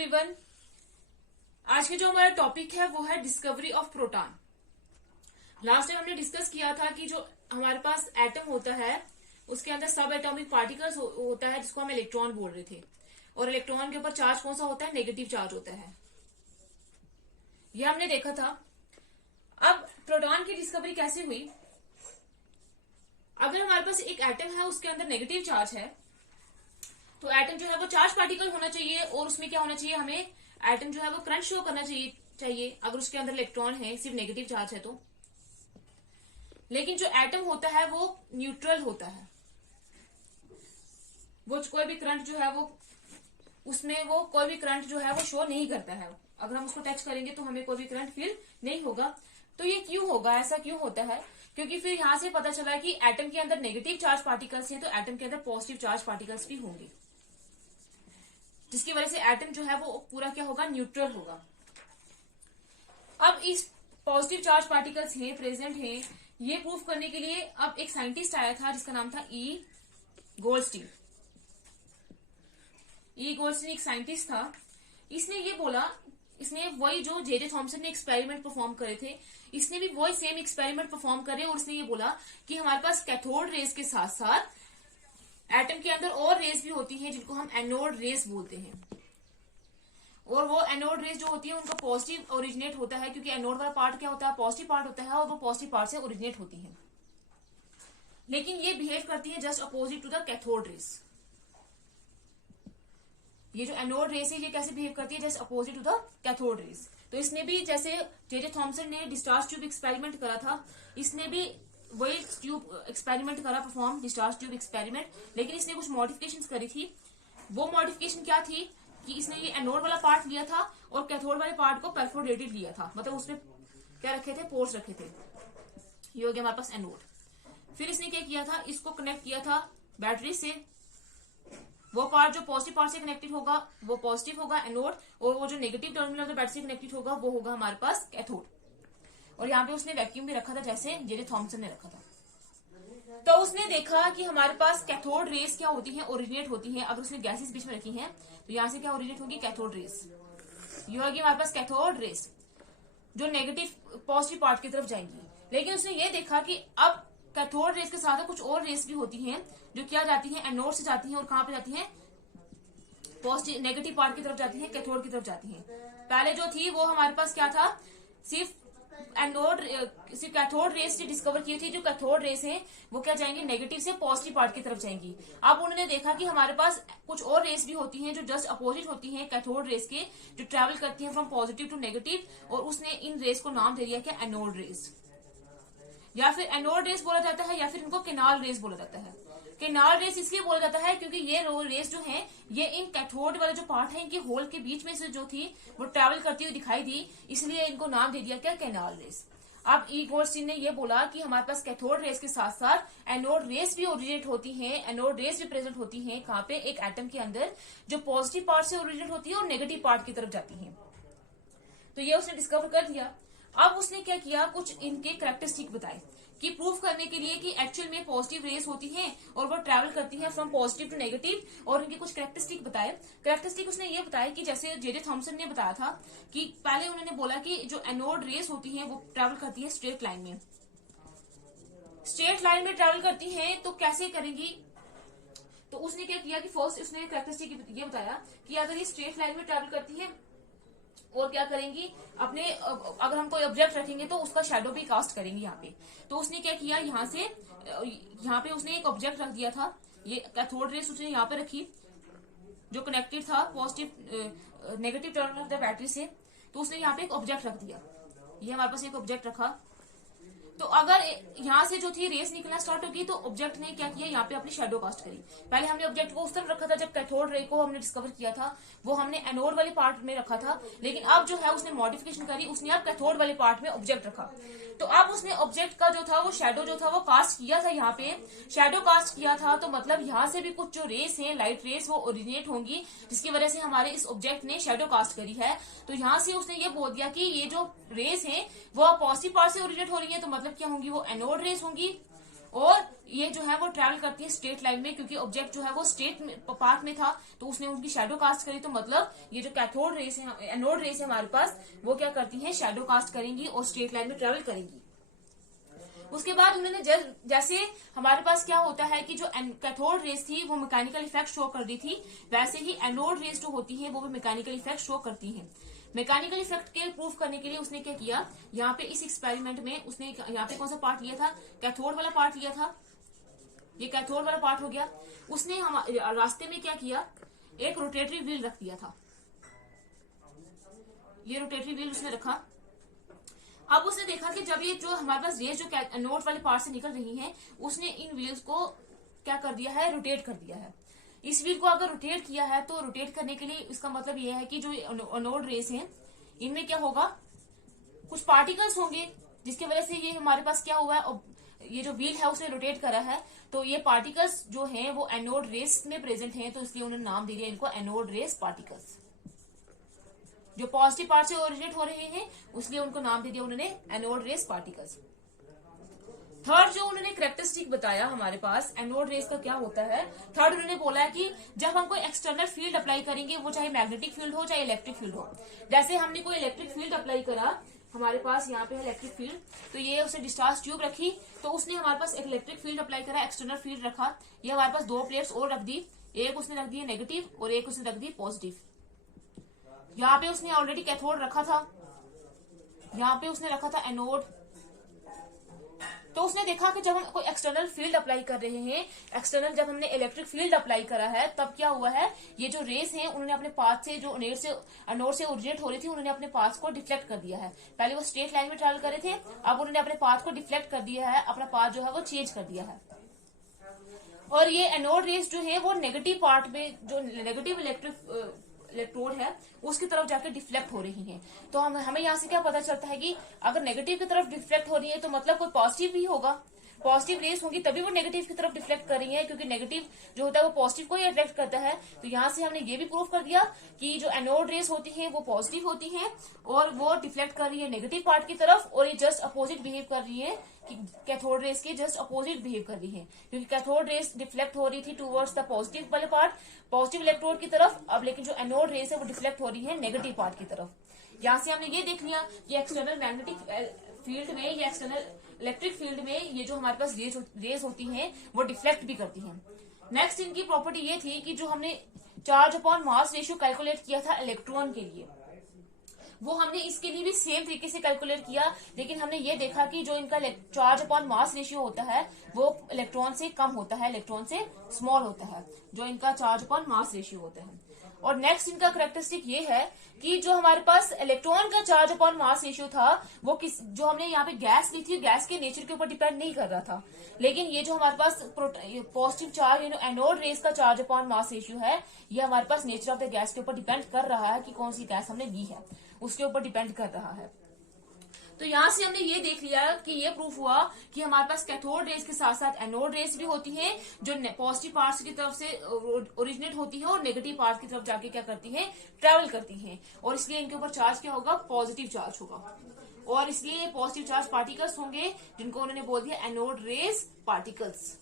Everyone, आज के जो हमारा टॉपिक है वो है discovery of proton. Last time हमने डिस्कस किया था कि जो हमारे पास एटम होता है उसके अंदर सब एटॉमिक पार्टिकल्स होता है जिसको हम इलेक्ट्रॉन बोल रहे थे, और इलेक्ट्रॉन के ऊपर चार्ज कौन सा होता है? नेगेटिव चार्ज होता है। ये हमने देखा था। अब प्रोटॉन की डिस्कवरी कैसे हुई? अगर हमारे पास एक एटम है उसके अंदर नेगेटिव चार्ज है तो एटम जो है वो चार्ज पार्टिकल होना चाहिए, और उसमें क्या होना चाहिए? हमें एटम जो है वो करंट शो करना चाहिए अगर उसके अंदर इलेक्ट्रॉन है, सिर्फ नेगेटिव चार्ज है तो। लेकिन जो एटम होता है वो न्यूट्रल होता है, वो कोई भी करंट जो है वो उसमें वो कोई भी करंट जो है वो शो नहीं करता है। अगर हम उसको टच करेंगे तो हमें कोई भी करंट फील नहीं होगा। तो ये क्यों होगा? ऐसा क्यों होता है? क्योंकि फिर यहां से पता चला कि एटम के अंदर नेगेटिव चार्ज पार्टिकल्स हैं तो एटम के अंदर पॉजिटिव चार्ज पार्टिकल्स भी होंगे, जिसकी वजह से एटम जो है वो पूरा क्या होगा? न्यूट्रल होगा। अब इस पॉजिटिव चार्ज पार्टिकल्स हैं, प्रेजेंट हैं, ये प्रूफ करने के लिए अब एक साइंटिस्ट आया था जिसका नाम था ई गोल्डस्टीन। ई गोल्डस्टीन एक साइंटिस्ट था। इसने ये बोला, इसने वही जो जे थॉमसन ने एक्सपेरिमेंट परफॉर्म करे थे, इसने भी वही सेम एक्सपेरिमेंट परफॉर्म करे, और उसने ये बोला कि हमारे पास कैथोड रेज के साथ साथ एटम के अंदर और रेस भी होती हैं जिनको हम एनोड रेस बोलते हैं। और वो एनोड रेस जो होती है उनका पॉजिटिव ओरिजिनेट होता है, क्योंकि एनोड वाला पार्ट क्या होता है? पॉजिटिव पार्ट होता है, और वो पॉजिटिव पार्ट से ओरिजिनेट होती है। लेकिन ये बिहेव करती है just opposite to the cathode rays. ये जो एनोड रेस है ये कैसे बिहेव करती है? Just opposite to the cathode rays. तो इसने भी, जैसे जे थॉमसन ने डिस्चार्ज ट्यूब एक्सपेरिमेंट करा था, इसने भी वही ट्यूब एक्सपेरिमेंट करा, परफॉर्म डिस्चार्ज ट्यूब एक्सपेरिमेंट, लेकिन इसने कुछ मॉडिफिकेशंस करी थी। वो मॉडिफिकेशन क्या थी कि इसने ये एनोड वाला पार्ट लिया था और कैथोड वाले पार्ट को परफोरेटेड लिया था, मतलब उसमें क्या रखे थे? पोर्स रखे थे। ये हो गया हमारे पास एनोड। फिर इसने क्या किया था? इसको कनेक्ट किया था बैटरी से। वो पार्ट जो पॉजिटिव पार्ट से कनेक्टेड होगा वो पॉजिटिव होगा एनोड, और वो जो negative terminal of the battery से कनेक्टेड होगा वो होगा हमारे पास कैथोड। और यहाँ पे उसने वैक्यूम भी रखा था जैसे जे थॉमसन ने रखा था। तो उसने देखा कि हमारे पास कैथोड रेस क्या होती हैं? ओरिजिनेट होती हैं। अगर उसने गैसेस बीच में रखी हैं तो यहाँ से क्या ओरिजिनेट होगी? Cathode rays. ये होगी हमारे पास कैथोड रेस जो नेगेटिव पॉजिटिव पार्ट की तरफ जाएंगी। लेकिन उसने ये देखा कि अब कैथोड रेस के साथ कुछ और रेस भी होती हैं जो क्या जाती हैं? एनोड से जाती हैं, और कहां पे जाती हैं? पॉजिटिव नेगेटिव पार्ट की तरफ जाती हैं, कैथोड की तरफ जाती हैं। पहले जो थी वो हमारे पास क्या था? सिर्फ एनोड, सिर्फ कैथोड रेस से डिस्कवर की थी। जो कैथोड रेस है वो क्या जाएंगी? नेगेटिव से पॉजिटिव पार्ट की तरफ जाएंगी। अब उन्होंने देखा कि हमारे पास कुछ और रेस भी होती हैं जो जस्ट अपोजिट होती हैं कैथोड रेस के, जो ट्रेवल करती हैं फ्रॉम पॉजिटिव टू नेगेटिव, और उसने इन रेस को नाम दे दिया क्या? एनोड रेस, या फिर एनोड रेस बोला जाता है, या फिर इनको केनाल रेस बोला जाता है। केनाल रेस इसलिए बोला जाता है क्योंकि ये रेस जो है ये इन कैथोड वाले जो पार्ट है इनके होल के बीच में से जो थी वो ट्रैवल करती हुई दिखाई दी, इसलिए इनको नाम दे दिया क्या? Canal rays. अब ई गोल्डस्टीन ने ये बोला कि हमारे पास कैथोड रेस के साथ साथ एनोड रेस भी ओरिजिनेट होती हैं। एनोड रेस भी प्रेजेंट होती हैं कहाँ पे? एक एटम के अंदर, जो पॉजिटिव पार्ट से ओरिजिनेट होती है और नेगेटिव पार्ट की तरफ जाती है। तो ये उसने डिस्कवर कर दिया। अब उसने क्या किया? कुछ इनके कैरेक्टरिस्टिक बताए कि प्रूफ करने के लिए कि एक्चुअल में पॉजिटिव रेस होती हैं और वो ट्रैवल करती हैं फ्रॉम पॉजिटिव टू नेगेटिव, और उनके कुछ कैरेक्टरिस्टिक बताए। कैरेक्टरिस्टिक उसने ये बताया कि जैसे जे थॉमसन ने बताया था कि पहले उन्होंने बोला कि जो एनोड रेस होती है वो ट्रैवल करती है स्ट्रेट लाइन में। स्ट्रेट लाइन में ट्रैवल करती हैं तो कैसे करेंगी? तो उसने क्या किया कि फर्स्ट उसने कैरेक्टरिस्टिक ये बताया कि अगर ये स्ट्रेट लाइन में ट्रैवल करती है और क्या करेंगी? अपने अगर हम कोई ऑब्जेक्ट रखेंगे तो उसका शैडो भी कास्ट करेंगे यहाँ पे। तो उसने क्या किया? यहाँ पे उसने एक ऑब्जेक्ट रख दिया था। ये कैथोड रेस उसने यहाँ पे रखी जो कनेक्टेड था positive negative terminal of the battery से। तो उसने यहाँ पे एक ऑब्जेक्ट रख दिया। ये हमारे पास एक ऑब्जेक्ट रखा। तो अगर यहाँ से जो थी रेस निकलना स्टार्ट होगी तो ऑब्जेक्ट ने क्या किया? यहाँ पे अपनी शैडो कास्ट करी। पहले हमने ऑब्जेक्ट को उस तरफ रखा था, जब कैथोड रे को हमने डिस्कवर किया था वो हमने एनोड वाले पार्ट में रखा था, लेकिन अब जो है उसने मॉडिफिकेशन करी, उसने अब कैथोड वाले पार्ट में ऑब्जेक्ट रखा। तो अब उसने ऑब्जेक्ट का जो था वो शैडो जो था वो कास्ट किया था, यहाँ पे शैडो कास्ट किया था। तो मतलब यहाँ से भी कुछ जो रेस है, लाइट रेस, वो ओरिजिनेट होंगी, जिसकी वजह से हमारे इस ऑब्जेक्ट ने शैडो कास्ट करी है। तो यहाँ से उसने ये बोल दिया कि ये जो रेस है वो पॉजिटिव पार्ट से ओरिजिनेट हो रही है, तो मतलब क्या होंगी? वो एनोड रेस होंगी। और ये जो है वो ट्रैवल करती है स्ट्रेट लाइन में, क्योंकि ऑब्जेक्ट जो है वो स्ट्रेट पाथ में था तो उसने उनकी शैडो कास्ट करी। तो मतलब ये जो कैथोड रेस है, एनोड रेस है हमारे पास, वो क्या करती है, शैडो कास्ट करेंगी और स्ट्रेट लाइन में ट्रैवल करेंगी। उसके बाद उन्होंने जैसे हमारे पास क्या होता है कि जो कैथोड रेस थी वो मैकेनिकल इफेक्ट शो कर रही थी, वैसे ही एनोड रेस जो होती है वो भी मैकेनिकल इफेक्ट शो करती हैं। मैकेनिकल इफेक्ट के प्रूफ करने के लिए उसने क्या किया, यहाँ पे इस एक्सपेरिमेंट में उसने यहाँ पे कौन सा पार्ट लिया था, कैथोड वाला पार्ट लिया था, ये कैथोड वाला पार्ट हो गया। उसने हम रास्ते में क्या किया, एक रोटेटरी व्हील रख दिया था, ये रोटेटरी व्हील उसने रखा। अब उसने देखा कि जब ये जो हमारे पास रेस जो एनोड वाले पार्ट से निकल रही हैं, उसने इन व्हील्स को क्या कर दिया है, रोटेट कर दिया है। इस व्हील को अगर रोटेट किया है तो रोटेट करने के लिए इसका मतलब यह है कि जो एनोड रेस हैं इनमें क्या होगा, कुछ पार्टिकल्स होंगे जिसकी वजह से ये हमारे पास क्या हुआ है, और ये जो व्हील है उसने रोटेट करा है, तो ये पार्टिकल्स जो हैं वो एनोड रेस में प्रेजेंट हैं, तो इसलिए उन्होंने नाम दे दिया इनको एनोड रेस पार्टिकल्स। जो पॉजिटिव पार्ट से ओरिजिनेट हो रहे हैं उसलिए उनको नाम दे दिया उन्होंने एनोड रेस पार्टिकल्स। थर्ड जो उन्होंने कैरेक्टरिस्टिक बताया हमारे पास एनोड रेस का क्या होता है, थर्ड उन्होंने बोला है कि जब हम कोई एक्सटर्नल फील्ड अप्लाई करेंगे, वो चाहे मैग्नेटिक फील्ड हो चाहे इलेक्ट्रिक फील्ड हो, जैसे हमने कोई इलेक्ट्रिक फील्ड अप्लाई करा, हमारे पास यहाँ पे है इलेक्ट्रिक फील्ड, तो ये उसने डिस्चार्ज ट्यूब रखी, तो उसने हमारे पास एक इलेक्ट्रिक फील्ड अप्लाई करा, एक्सटर्नल फील्ड रखा, ये हमारे पास दो प्लेट्स और रख दी, एक उसने रख दी नेगेटिव और एक उसने रख दी पॉजिटिव। यहाँ पे उसने ऑलरेडी कैथोड रखा था, यहाँ पे उसने रखा था एनोड। तो उसने देखा कि जब हम कोई एक्सटर्नल फील्ड अप्लाई कर रहे हैं, एक्सटर्नल जब हमने इलेक्ट्रिक फील्ड अप्लाई करा है, तब क्या हुआ है, ये जो रेस हैं उन्होंने अपने पाथ से, जो एनोड से ओरिजिनेट हो रही थी, उन्होंने अपने पाथ को डिफ्लेक्ट कर दिया है। पहले वो स्ट्रेट लाइन में ट्रैवल कर रहे थे, अब उन्होंने अपने पाथ को डिफ्लेक्ट कर दिया है, अपना पाथ जो है वो चेंज कर दिया है। और ये एनोड रेस जो है वो नेगेटिव पार्ट में, जो नेगेटिव इलेक्ट्रोड है उसकी तरफ जाकर डिफ्लेक्ट हो रही हैं। तो हमें यहाँ से क्या पता चलता है कि अगर नेगेटिव की तरफ डिफ्लेक्ट हो रही है तो मतलब कोई पॉजिटिव भी होगा, पॉजिटिव रेस होगी तभी वो नेगेटिव की तरफ डिफ्लेक्ट कर रही है, क्योंकि नेगेटिव जो होता है वो पॉजिटिव को ही अट्रैक्ट करता है। तो यहाँ से हमने ये भी प्रूव कर दिया कि जो एनोड रेस होती है वो पॉजिटिव होती है और वो डिफ्लेक्ट कर रही है नेगेटिव पार्ट की तरफ, और ये जस्ट अपोजिट बिहेव कर रही है कि कैथोड रेस की जस्ट अपोजिट बिहेव कर रही है, क्योंकि कैथोड रेस डिफ्लेक्ट हो रही थी टूवर्ड्स द पॉजिटिव वाले पार्ट, पॉजिटिव इलेक्ट्रोड की तरफ, अब लेकिन जो एनोड रेस है वो डिफ्लेक्ट हो रही है नेगेटिव पार्ट की तरफ। यहाँ से हमने ये देख लिया कि एक्सटर्नल मैग्नेटिक फील्ड में या एक्सटर्नल इलेक्ट्रिक फील्ड में ये जो हमारे पास रेस होती हैं वो डिफ्लेक्ट भी करती हैं। नेक्स्ट इनकी प्रॉपर्टी ये थी कि जो हमने charge upon mass ratio calculate किया था इलेक्ट्रॉन के लिए, वो हमने इसके लिए भी सेम तरीके से कैलकुलेट किया, लेकिन हमने ये देखा कि जो इनका चार्ज अपॉन मास रेशियो होता है वो इलेक्ट्रॉन से कम होता है, इलेक्ट्रॉन से स्मॉल होता है जो इनका चार्ज अपॉन मास रेशियो होता है। और नेक्स्ट इनका कैरेक्टरिस्टिक ये है कि जो हमारे पास इलेक्ट्रॉन का चार्ज अपॉन मास रेशियो था वो जो हमने यहाँ पे गैस ली थी, गैस के नेचर के ऊपर डिपेंड नहीं कर रहा था, लेकिन ये जो हमारे पास पॉजिटिव चार्ज एनोड रेस का चार्ज अपॉन मास रेशियो है, ये हमारे पास नेचर ऑफ द गैस के ऊपर डिपेंड कर रहा है कि कौन सी गैस हमने ली है, उसके ऊपर डिपेंड कर रहा है। तो यहाँ से हमने ये देख लिया कि ये प्रूफ हुआ कि हमारे पास कैथोड रेस के साथ साथ एनोड रेस भी होती है जो पॉजिटिव पार्ट्स की तरफ से ओरिजिनेट होती है और नेगेटिव पार्ट की तरफ जाके क्या करती है, ट्रेवल करती है, और इसलिए इनके ऊपर चार्ज क्या होगा, पॉजिटिव चार्ज होगा, और इसलिए पॉजिटिव चार्ज पार्टिकल्स होंगे जिनको उन्होंने बोल दिया एनोड रेस पार्टिकल्स।